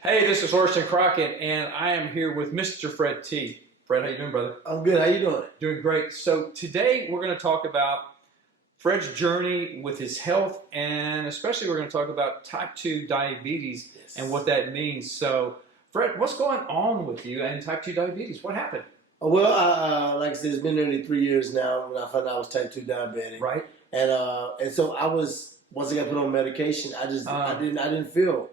Hey, this is Lauriston Crockett, and I am here with Mr. Fred T. Fred, how you doing, brother? I'm good. How you doing? Doing great. So today we're going to talk about Fred's journey with his health, and especially we're going to talk about type 2 diabetes and what that means. So, Fred, what's going on with you and type 2 diabetes? What happened? Well, like I said, it's been nearly 3 years now when I found out I was type 2 diabetic. Right. And so I was, once I got put on medication, I didn't feel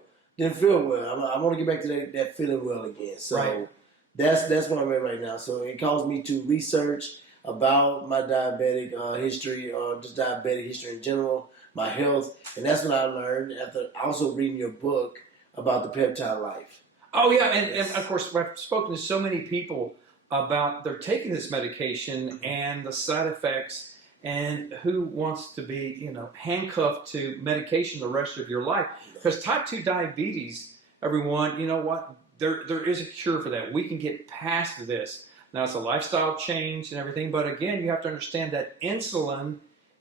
well. I want to get back to that feeling well again. So Right. that's what I'm at right now. So it caused me to research about my diabetic history, or just diabetic history in general, my health, and that's what I learned after also reading your book about the peptide life. Oh, yeah, and of course, I've spoken to so many people about they're taking this medication and the side effects, and who wants to be, handcuffed to medication the rest of your life? Because type 2 diabetes, everyone, you know what? There is a cure for that. We can get past this. Now, it's a lifestyle change and everything, but again, you have to understand that insulin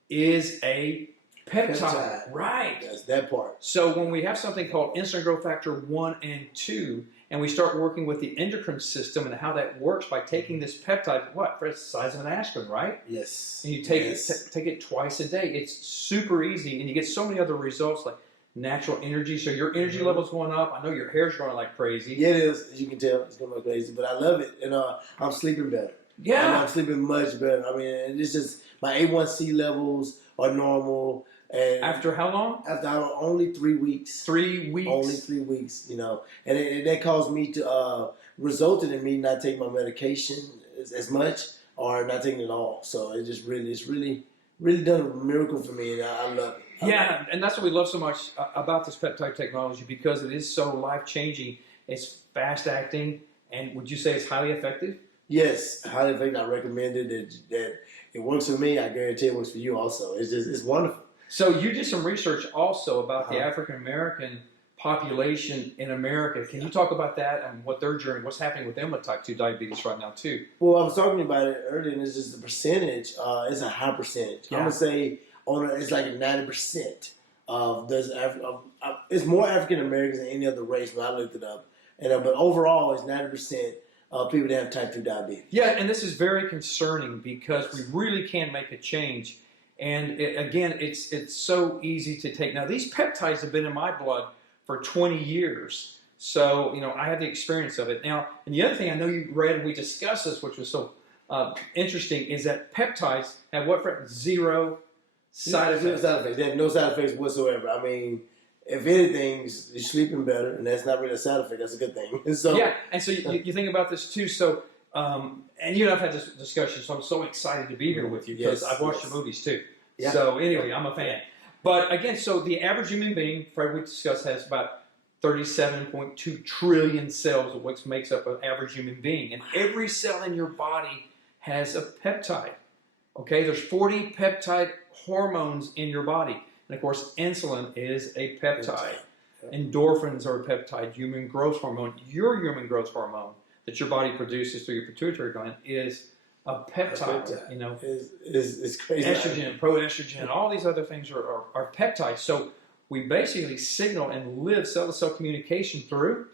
is a peptide. Right. That's that part. So when we have something called insulin growth factor 1 and 2, and we start working with the endocrine system and how that works by taking this peptide, for it's the size of an aspirin, right? Yes. And you take it twice a day. It's super easy, and you get so many other results like natural energy. So your energy level's going up. I know your hair's growing like crazy. Yeah, it is. As you can tell, it's going like crazy, but I love it, and I'm sleeping better. Yeah. I'm sleeping much better. I mean, it's just my A1C levels are normal. And after how long? After only 3 weeks. 3 weeks. Only 3 weeks, and that caused me to resulted in me not taking my medication as much, or not taking it all. So it's really done a miracle for me, and I love it. Yeah, and that's what we love so much about this peptide technology, because it is so life-changing. It's fast-acting, and would you say it's highly effective? Yes, highly effective. I recommend it. That it works for me. I guarantee it works for you also. It's wonderful. So you did some research also about the African-American population in America. Can you talk about that and what their journey, what's happening with them with type 2 diabetes right now too? Well, I was talking about it earlier, and it's just the percentage. It's a high percentage. Yeah. I'm going to say it's like 90% it's more African Americans than any other race when I looked it up. But overall, it's 90% of people that have type 2 diabetes. Yeah, and this is very concerning because we really can make a change. And again, it's so easy to take. Now, these peptides have been in my blood for 20 years. So, I have the experience of it. Now, and the other thing I know you read, and we discussed this, which was so interesting, is that peptides have what, Fred? Zero side effects. They have no side effects whatsoever. I mean, if anything, you're sleeping better, and that's not really a side effect. That's a good thing. And so you think about this too. So, and you and I've had this discussion, so I'm so excited to be here with you because I've watched the movies too. Yeah. So anyway, I'm a fan. But again, so the average human being, Fred, we discussed, has about 37.2 trillion cells, which makes up an average human being. And every cell in your body has a peptide. Okay, there's 40 peptide hormones in your body. And of course, insulin is a peptide. Endorphins are a peptide. Human growth hormone, your human growth hormone that your body produces through your pituitary gland, is a peptide. It's crazy. Estrogen, proestrogen, all these other things are peptides. So we basically signal and live cell-to-cell communication through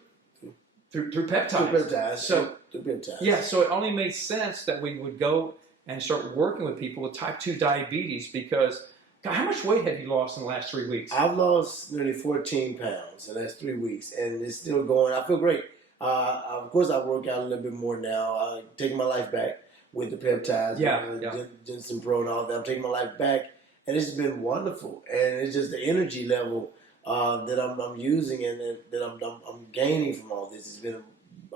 peptides. Through peptides. Yeah, so it only made sense that we would go and start working with people with type 2 diabetes because, God, how much weight have you lost in the last 3 weeks? I've lost nearly 14 pounds in the last 3 weeks, and it's still going. I feel great. Of course, I work out a little bit more now, taking my life back with the peptides, Genostim Pro and all that. I'm taking my life back, and it's been wonderful. And it's just the energy level that I'm using and that I'm gaining from all this. It's been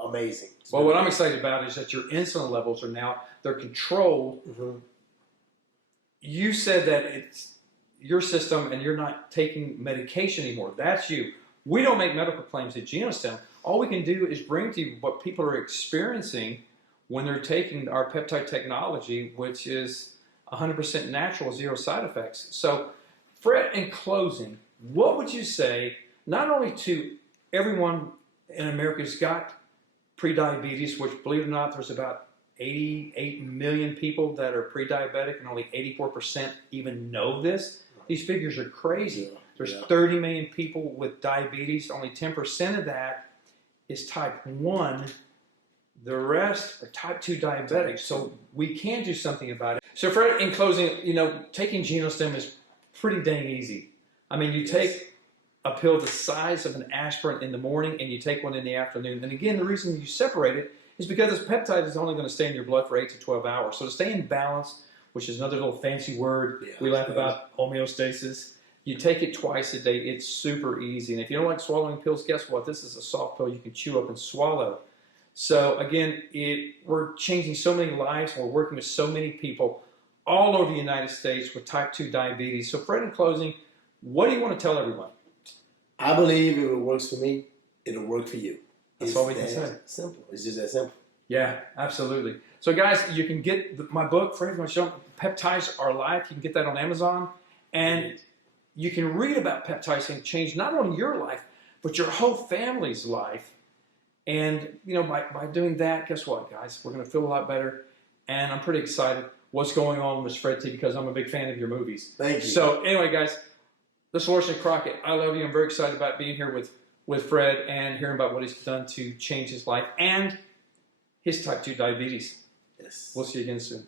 amazing. Well, what I'm excited about is that your insulin levels are now, they're controlled. Mm-hmm. You said that it's your system and you're not taking medication anymore. That's you. We don't make medical claims at Genostim. All we can do is bring to you what people are experiencing when they're taking our peptide technology, which is 100% natural, zero side effects. So, Fred, in closing, what would you say, not only to everyone in America who's got prediabetes, which, believe it or not, there's about 88 million people that are pre-diabetic, and only 84% even know this. These figures are crazy. There's 30 million people with diabetes. Only 10% of that is type 1. The rest are type 2 diabetics. So we can do something about it. So Fred, in closing, taking Genostim is pretty dang easy. I mean, you take a pill the size of an aspirin in the morning and you take one in the afternoon. And again, the reason you separate it is because this peptide is only going to stay in your blood for 8 to 12 hours. So to stay in balance, which is another little fancy word we laugh about, homeostasis, you take it twice a day. It's super easy. And if you don't like swallowing pills, guess what? This is a soft pill you can chew up and swallow. So again, we're changing so many lives. And we're working with so many people all over the United States with type 2 diabetes. So Fred, in closing, what do you want to tell everyone? I believe if it works for me, it'll work for you. That's all we can say. Simple. It's just that simple. Yeah, absolutely. So guys, you can get my book, Fred, Peptides Are Life. You can get that on Amazon. And you can read about peptides and change not only your life, but your whole family's life. And, by doing that, guess what, guys? We're going to feel a lot better. And I'm pretty excited what's going on with Fred T because I'm a big fan of your movies. Thank you. So anyway, guys, this is Lauriston Crockett. I love you. I'm very excited about being here with Fred and hearing about what he's done to change his life and his type 2 diabetes. Yes. We'll see you again soon.